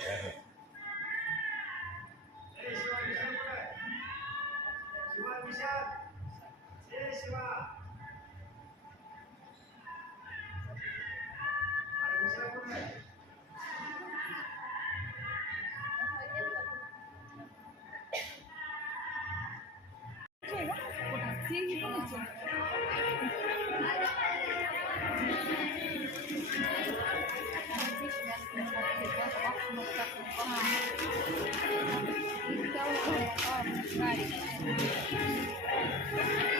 पाच वेळा म्हणाय हा इकडे इकडे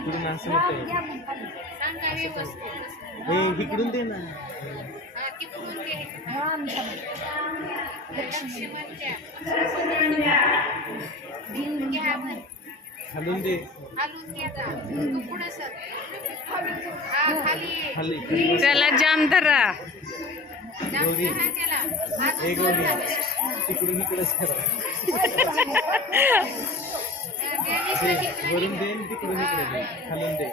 असं. तिकडून असं होतं इकडून दे ना. खालून दे. खाली. त्याला. जाम धरा गौरी ए गौरी तिकडून इकडंच करा. वरून दे तिकडून इकडे दे. खालून दे.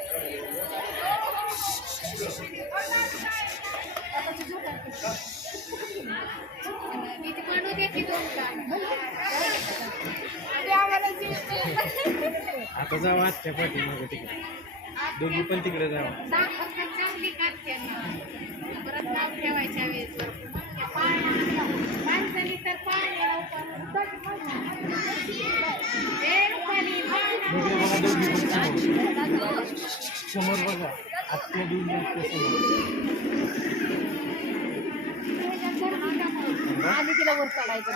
आता जावा आजच्या पाठी मग तिकडे. दोघी पण तिकडे जावा. ठेवायच्या वेळेस. माणसाने तर बघा बघा दोघी समोर समोर बघा आत्या दोन समोर आणि तिला वर चढायचं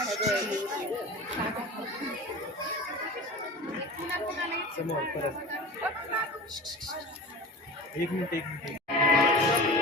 समोर परत एक मिनिट एक मिनिट